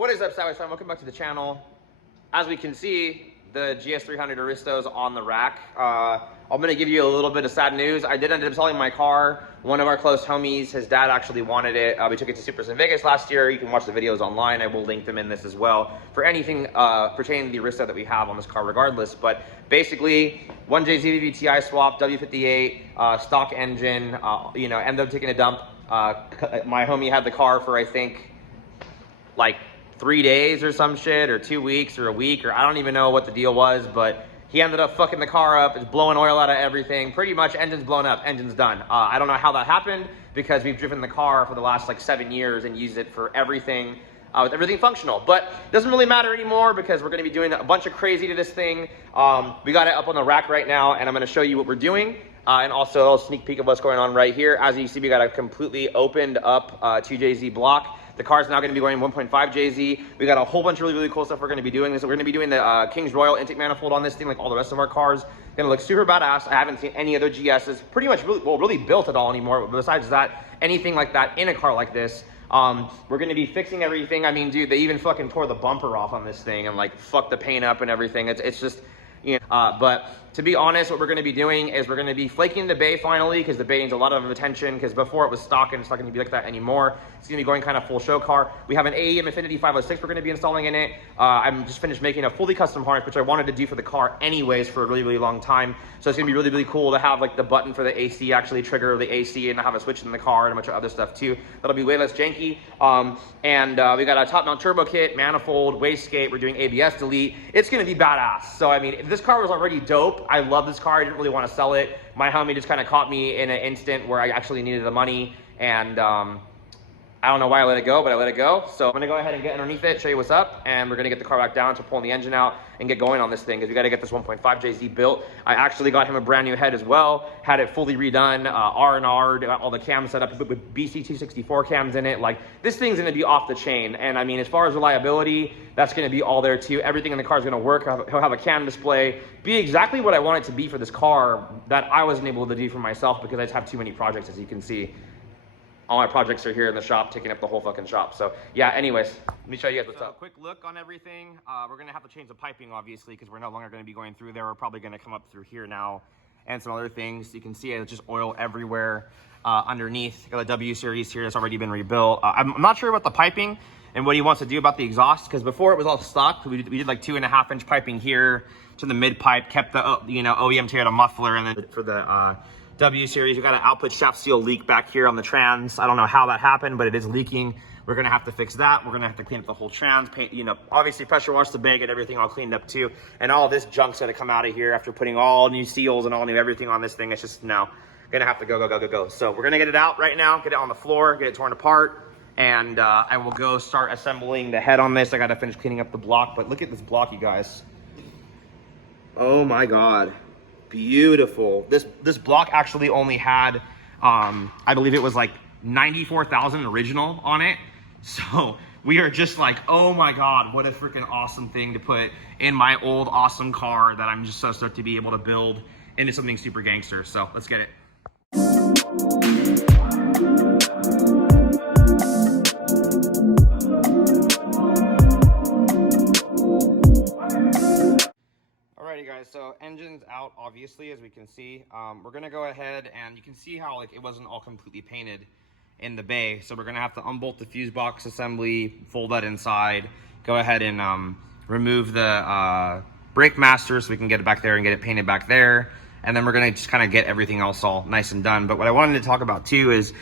What is up, Sideways fam? Welcome back to the channel. As we can see, the Gs300 Aristo's on the rack. I'm gonna give you a little bit of sad news. I did end up selling my car. One of our close homies, his dad actually wanted it. We took it to Supers in Vegas last year. You can watch the videos online. I will link them in this as well for anything pertaining to the Aristo that we have on this car regardless. But basically, 1J ZVVTi swap, W58, stock engine, ended up taking a dump. My homie had the car for, I think, like 3 days or some shit, or 2 weeks or a week, or I don't even know what the deal was, but he ended up fucking the car up. It's blowing oil out of everything. Pretty much engine's blown up, engine's done. I don't know how that happened because we've driven the car for the last like 7 years and used it for everything, with everything functional. But it doesn't really matter anymore because we're gonna be doing a bunch of crazy to this thing. We got it up on the rack right now and I'm gonna show you what we're doing. And also a little sneak peek of what's going on right here. As you see, we got a completely opened up 2JZ block. The car is now going to be going 1.5 JZ. We got a whole bunch of really cool stuff we're going to be doing. We're going to be doing the King's Royal intake manifold on this thing, like all the rest of our cars. Going to look super badass. I haven't seen any other GSs pretty much really built at all anymore. But besides that, anything like that in a car like this. We're going to be fixing everything. I mean, dude, they even fucking tore the bumper off on this thing and like fucked the paint up and everything. It's just, you know, but to be honest, what we're going to be doing is we're going to be flaking the bay finally, because the bay needs a lot of attention, because before it was stock and it's not going to be like that anymore. It's going to be going kind of full show car. We have an Aem Infinity 506 we're going to be installing in it. I'm just finished making a fully custom harness, which I wanted to do for the car anyways for a really long time. So it's going to be really cool to have like the button for the AC actually trigger the AC and have a switch in the car and a bunch of other stuff too. That'll be way less janky. We got a top mount turbo kit, manifold, wastegate. We're doing ABS delete. It's going to be badass. So I mean, if this car was already dope. I love this car. I didn't really want to sell it. My homie just kind of caught me in an instant where I actually needed the money, and I don't know why I let it go, but I let it go. So I'm gonna go ahead and get underneath it, show you what's up, and we're gonna get the car back down to pulling the engine out and get going on this thing, because we gotta get this 1.5 JZ built. I actually got him a brand new head as well, had it fully redone, R&R, got all the cams set up with BC264 cams in it. Like, this thing's gonna be off the chain. And I mean, as far as reliability, that's gonna be all there too. Everything in the car is gonna work. He'll have a cam display, be exactly what I want it to be for this car that I wasn't able to do for myself because I just have too many projects, as you can see. All my projects are here in the shop, taking up the whole fucking shop. So yeah, anyways, let me show you guys what's up. Quick look on everything. We're gonna have to change the piping, obviously, because we're no longer gonna be going through there. We're probably gonna come up through here now and some other things. You can see it's just oil everywhere underneath. Got a W series here that's already been rebuilt. I'm not sure about the piping and what he wants to do about the exhaust, because before it was all stock. We did like 2.5 inch piping here to the mid pipe, kept the OEM Toyota muffler, and then for the W series, we got an output shaft seal leak back here on the trans. I don't know how that happened, but it is leaking. We're gonna have to fix that. We're gonna have to clean up the whole trans, paint, obviously pressure wash the bay, get everything all cleaned up too. And all this junk's gonna come out of here after putting all new seals and all new everything on this thing. It's just now gonna have to go. So we're gonna get it out right now, get it on the floor, get it torn apart, and I will go start assembling the head on this. I gotta finish cleaning up the block, but look at this block, you guys. Oh my God. Beautiful. This block actually only had, I believe it was like 94,000 original on it. So we are just like, oh my God, what a freaking awesome thing to put in my old awesome car that I'm just so stoked to be able to build into something super gangster. So let's get it. Alrighty guys, so engine's out obviously, as we can see. We're gonna go ahead, and you can see how like it wasn't all completely painted in the bay, so we're gonna have to unbolt the fuse box assembly, fold that inside, go ahead and remove the brake master so we can get it back there and get it painted back there, and then we're gonna just kind of get everything else all nice and done. But what I wanted to talk about too is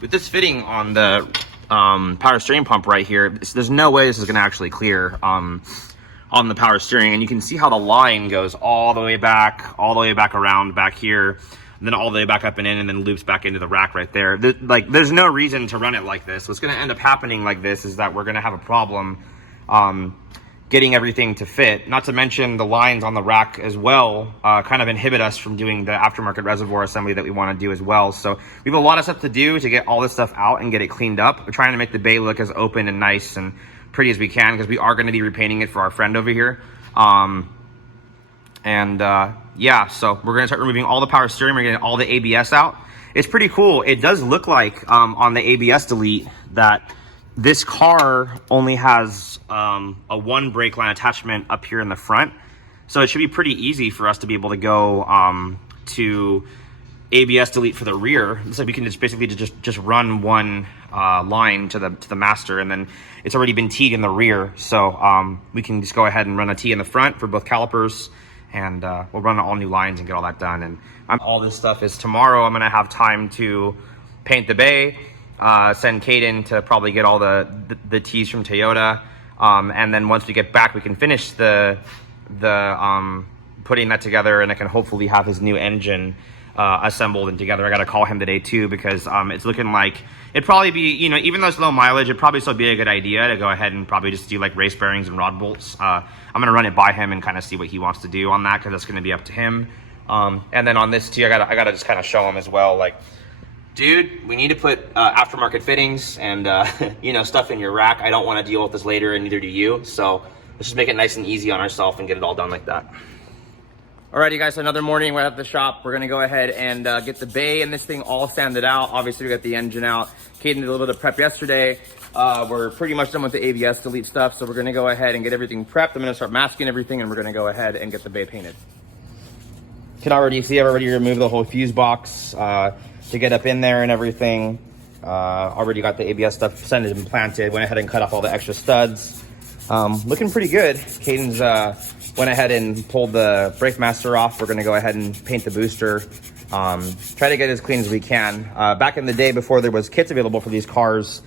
with this fitting on the power steering pump right here, there's no way this is gonna actually clear on the power steering, and you can see how the line goes all the way back around back here, and then all the way back up and in, and then loops back into the rack right there. There's no reason to run it like this. What's going to end up happening like this is that we're going to have a problem getting everything to fit. Not to mention the lines on the rack as well kind of inhibit us from doing the aftermarket reservoir assembly that we want to do as well. So we have a lot of stuff to do to get all this stuff out and get it cleaned up. We're trying to make the bay look as open and nice and pretty as we can, because we are going to be repainting it for our friend over here. Yeah, so we're going to start removing all the power steering. We're getting all the ABS out. It's pretty cool. It does look like on the ABS delete that this car only has a one brake line attachment up here in the front. So it should be pretty easy for us to be able to go to ABS delete for the rear. So we can just basically just run one line to the master, and then it's already been teed in the rear. So we can just go ahead and run a tee in the front for both calipers, and we'll run all new lines and get all that done. And all this stuff is tomorrow. I'm gonna have time to paint the bay, send Caden to probably get all the tees from Toyota, and then once we get back, we can finish the putting that together, and I can hopefully have his new engine assembled and together. I got to call him today too, because it's looking like it'd probably be, you know, even though it's low mileage, it'd probably still be a good idea to go ahead and probably just do like race bearings and rod bolts. I'm gonna run it by him and kind of see what he wants to do on that, because that's going to be up to him. And then on this too, I gotta just kind of show him as well, like, dude, we need to put aftermarket fittings and you know, stuff in your rack. I don't want to deal with this later, and neither do you. So let's just make it nice and easy on ourselves and get it all done like that. Alrighty guys, so another morning we're at the shop. We're gonna go ahead and get the bay and this thing all sanded out. Obviously we got the engine out. Caden did a little bit of prep yesterday. We're pretty much done with the ABS delete stuff, so we're gonna go ahead and get everything prepped. I'm gonna start masking everything, and we're gonna go ahead and get the bay painted. You can already see I've already removed the whole fuse box to get up in there and everything. Already got the ABS stuff sanded and planted. Went ahead and cut off all the extra studs. Looking pretty good. Caden's went ahead and pulled the brake master off. We're gonna go ahead and paint the booster. Try to get as clean as we can. Back in the day, before there was kits available for these cars,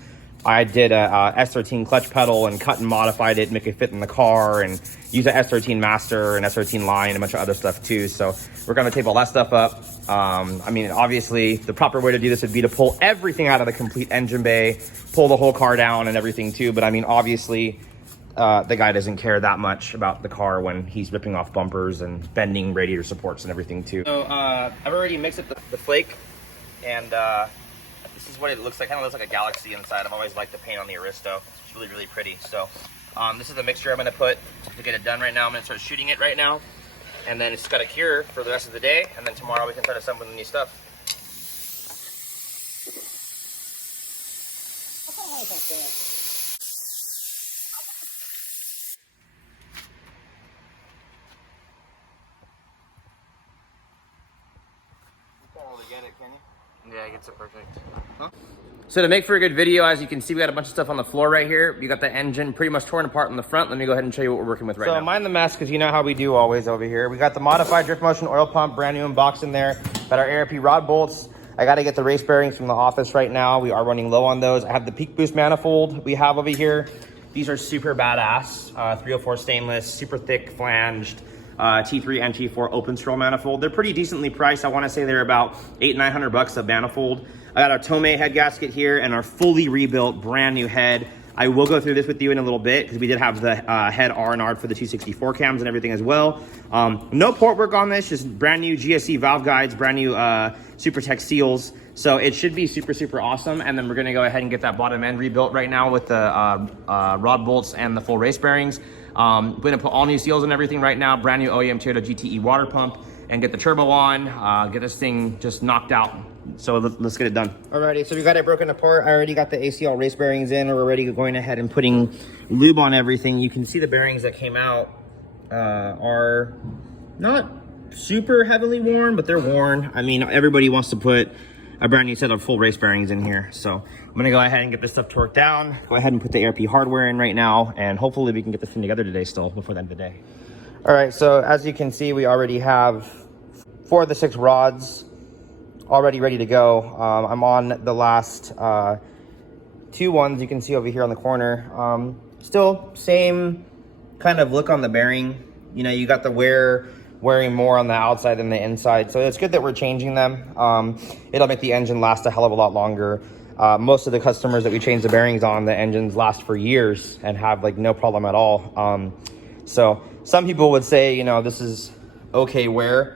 I did a S13 clutch pedal and cut and modified it, make it fit in the car, and use a S13 master and S13 line and a bunch of other stuff too. So we're gonna tape all that stuff up. I mean, obviously the proper way to do this would be to pull everything out of the complete engine bay, pull the whole car down and everything too. But I mean, obviously the guy doesn't care that much about the car when he's ripping off bumpers and bending radiator supports and everything too. So I've already mixed up the flake, and this is what it looks like. Kind of looks like a galaxy inside. I've always liked the paint on the Aristo. It's really, really pretty. So this is the mixture I'm gonna put to get it done right now. I'm gonna start shooting it right now, and then it's got to cure for the rest of the day, and then tomorrow we can start assembling the new stuff. Get it, can you? Yeah, it gets it perfect. Huh? So to make for a good video, as you can see, we got a bunch of stuff on the floor right here. You got the engine pretty much torn apart in the front. Let me go ahead and show you what we're working with right now. So mind the mess, because you know how we do always over here. We got the modified drift motion oil pump, brand new in box in there. Got our ARP rod bolts. I got to get the race bearings from the office right now. We are running low on those. I have the peak boost manifold we have over here. These are super badass, 304 stainless, super thick flanged. T3 and T4 open scroll manifold. They're pretty decently priced. I want to say they're about $800-900 a manifold. I got our homey head gasket here and our fully rebuilt brand new head. I will go through this with you in a little bit, because we did have the head R&R for the 264 cams and everything as well. No port work on this, just brand new GSC valve guides, brand new Super Tech seals. So it should be super, super awesome. And then we're gonna go ahead and get that bottom end rebuilt right now with the rod bolts and the full race bearings. We're gonna put all new seals and everything right now, brand new OEM Toyota GTE water pump, and get the turbo on, get this thing just knocked out. So let's get it done. Alrighty, so we got it broken apart. I already got the ACL race bearings in. We're already going ahead and putting lube on everything. You can see the bearings that came out are not super heavily worn, but they're worn. I mean, everybody wants to put a brand new set of full race bearings in here. So I'm gonna go ahead and get this stuff torqued down, go ahead and put the ARP hardware in right now, and hopefully we can get this thing together today still before the end of the day. All right, so as you can see, we already have 4 of the 6 rods already ready to go. I'm on the last 2 ones you can see over here on the corner. Still same kind of look on the bearing. You know, you got the wearing more on the outside than the inside. So it's good that we're changing them. It'll make the engine last a hell of a lot longer. Most of the customers that we change the bearings on, the engines last for years and have like no problem at all. So some people would say, you know, this is okay wear.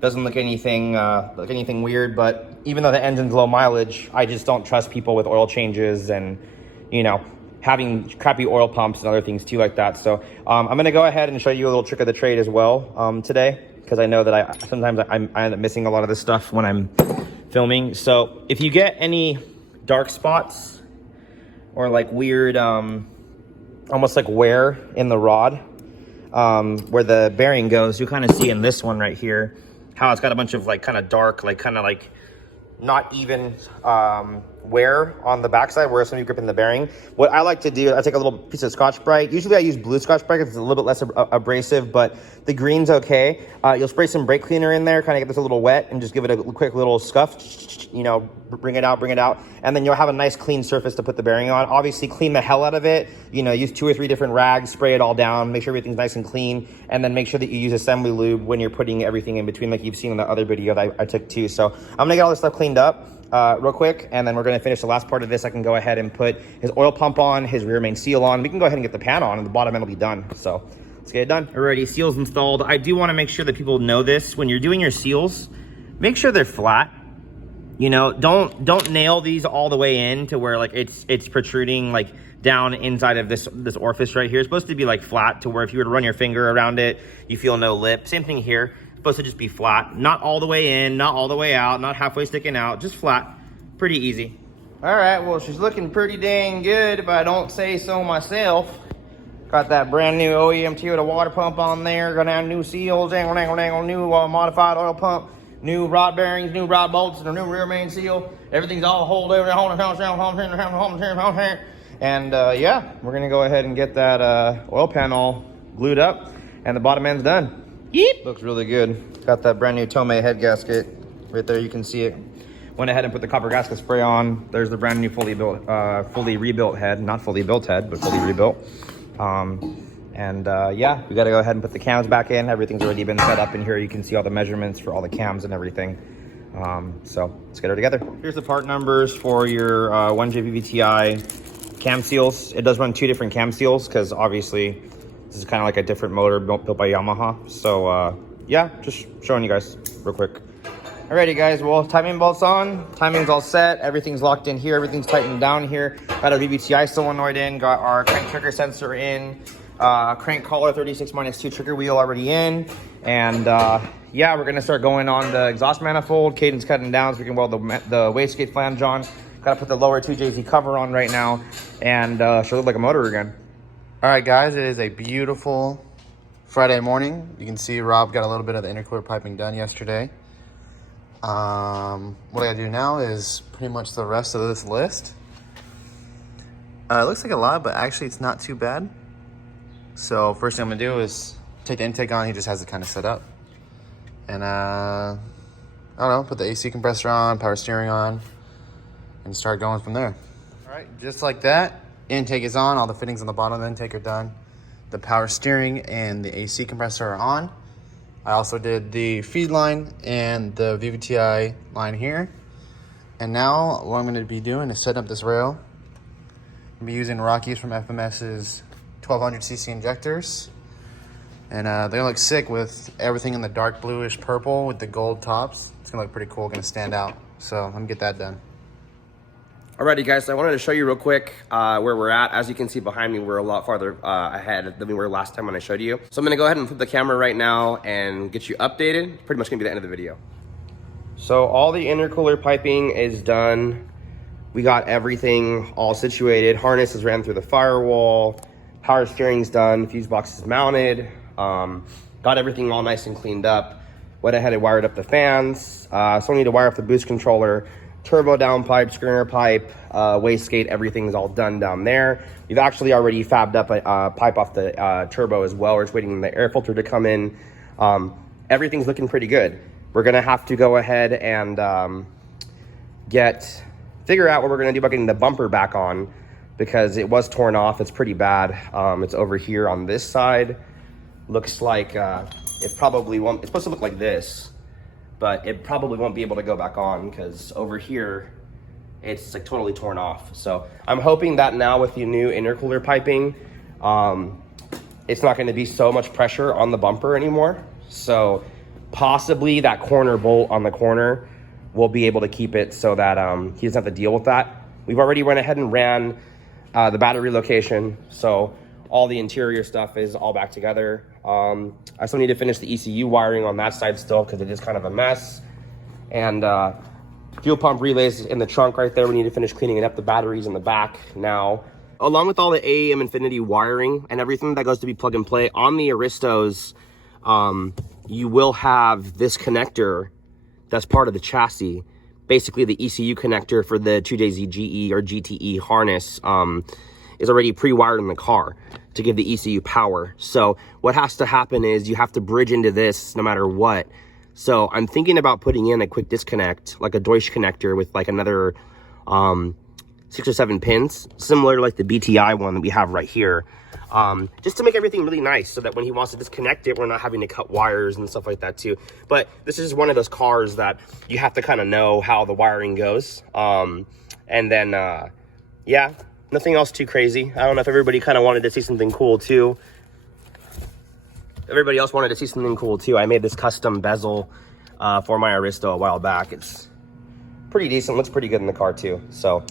Doesn't look anything weird, but even though the engine's low mileage, I just don't trust people with oil changes and, you know, having crappy oil pumps and other things too like that. So I'm gonna go ahead and show you a little trick of the trade as well today, because I know that sometimes I end up missing a lot of this stuff when I'm filming. So if you get any dark spots or like weird, almost like wear in the rod, where the bearing goes. You kind of see in this one right here how it's got a bunch of like kind of dark, like kind of like not even wear on the backside where it's going to be gripping the bearing. What I like to do, I take a little piece of Scotch-Brite. Usually I use blue Scotch-Brite because it's a little bit less abrasive, but the green's okay. You'll spray some brake cleaner in there, kind of get this a little wet, and just give it a quick little scuff, you know, bring it out, and then you'll have a nice clean surface to put the bearing on. Obviously clean the hell out of it, you know, use 2 or 3 different rags, spray it all down, make sure everything's nice and clean, and then make sure that you use assembly lube when you're putting everything in between, like you've seen in the other video that I took too. So I'm gonna get all this stuff cleaned up real quick, and then we're going to finish the last part of this. I can go ahead and put his oil pump on, his rear main seal on. We can go ahead and get the pan on, and the bottom end will be done. So let's get it done. Alrighty, seals installed. I do want to make sure that people know this. When you're doing your seals, make sure they're flat. You know, don't nail these all the way in to where like it's protruding like down inside of this orifice right here. It's supposed to be like flat to where if you were to run your finger around it, you feel no lip. Same thing here. Supposed to just be flat, not all the way in, not all the way out, not halfway sticking out, just flat. Pretty easy. All right, well, she's looking pretty dang good if I don't say so myself. Got that brand new OEM Toyota water pump on there, gonna have new seals, new modified oil pump, new rod bearings, new rod bolts, and a new rear main seal. Everything's all holed over there. And yeah, we're gonna go ahead and get that oil pan all glued up, and the bottom end's done. Yep. Looks really good. Got that brand new Tomei head gasket right there. You can see it. Went ahead and put the copper gasket spray on. There's the brand new fully rebuilt head. Not fully built head, but fully rebuilt. Yeah, we got to go ahead and put the cams back in. Everything's already been set up in here. You can see all the measurements for all the cams and everything. So let's get her together. Here's the part numbers for your 1J VVTi cam seals. It does run 2 different cam seals because obviously this is kind of like a different motor built by Yamaha. So yeah, just showing you guys real quick. Alrighty guys, well, timing belt's on, timing's all set, everything's locked in here, everything's tightened down here. Got our VVTi solenoid in, got our crank trigger sensor in, crank collar 36-2 trigger wheel already in, and yeah, we're gonna start going on the exhaust manifold. Caden's cutting down so we can weld the wastegate flange on. Gotta put the lower 2JZ cover on right now, and she'll look like a motor again. All right, guys, it is a beautiful Friday morning. You can see Rob got a little bit of the intercooler piping done yesterday. What I gotta do now is pretty much the rest of this list. It looks like a lot, but actually it's not too bad. So first thing I'm gonna do is take the intake on. He just has it kind of set up. And I don't know, put the AC compressor on, power steering on, and start going from there. All right, just like that. Intake is on, all the fittings on the bottom of the intake are done. The power steering and the AC compressor are on. I also did the feed line and the VVTi line here. And now what I'm gonna be doing is setting up this rail. I'll be using Rockies from FMS's 1200cc injectors. And they look sick with everything in the dark bluish purple with the gold tops. It's gonna look pretty cool, gonna stand out. So let me get that done. Alrighty guys, so I wanted to show you real quick where we're at. As you can see behind me, we're a lot farther ahead than we were last time when I showed you. So I'm gonna go ahead and flip the camera right now and get you updated. Pretty much gonna be the end of the video. So all the intercooler piping is done. We got everything all situated. Harnesses ran through the firewall. Power steering's done, fuse box is mounted. Got everything all nice and cleaned up. Went ahead and wired up the fans. So I need to wire up the boost controller. Turbo downpipe, screener pipe, wastegate, everything's all done down there. We've actually already fabbed up a pipe off the turbo as well. We're just waiting for the air filter to come in. Everything's looking pretty good. We're gonna have to go ahead and figure out what we're gonna do about getting the bumper back on because it was torn off. It's pretty bad. It's over here on this side. Looks like it probably won't, it's supposed to look like this, but it probably won't be able to go back on because over here, it's like totally torn off. So I'm hoping that now with the new intercooler piping, it's not gonna be so much pressure on the bumper anymore. So possibly that corner bolt on the corner will be able to keep it so that he doesn't have to deal with that. We've already went ahead and ran the battery location. So all the interior stuff is all back together. I still need to finish the ECU wiring on that side still because it is kind of a mess. And Fuel pump relays in the trunk right there. We need to finish cleaning it up. The batteries in the back now. Along with all the Aem Infinity wiring and everything that goes to be plug and play, on the Aristos, you will have this connector that's part of the chassis. Basically, the ECU connector for the 2JZ GE or GTE harness is already pre-wired in the car to give the ECU power. So what has to happen is you have to bridge into this no matter what. So I'm thinking about putting in a quick disconnect, like a Deutsch connector with like another 6 or 7 pins, similar to like the BTI one that we have right here, just to make everything really nice so that when he wants to disconnect it, we're not having to cut wires and stuff like that too. But this is one of those cars that you have to kind of know how the wiring goes. And then, yeah, nothing else too crazy. I don't know if everybody kind of wanted to see something cool too. Everybody else wanted to see something cool too. I made this custom bezel for my Aristo a while back. It's pretty decent, looks pretty good in the car too. So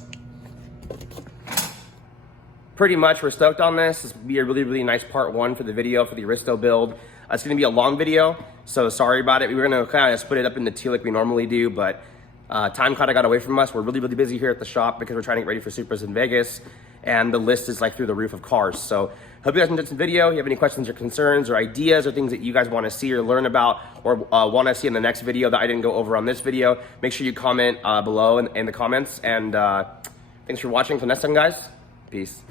pretty much we're stoked on this. This will be a really, really nice part 1 for the video for the Aristo build. It's gonna be a long video, so sorry about it. We were gonna kind of split it up into 2 like we normally do, but time kind of got away from us. We're really, really busy here at the shop because we're trying to get ready for Supras in Vegas, and the list is like through the roof of cars. So hope you guys enjoyed this video. If you have any questions or concerns or ideas or things that you guys want to see or learn about or want to see in the next video that I didn't go over on this video, make sure you comment below in the comments. And thanks for watching. Until next time, guys. Peace.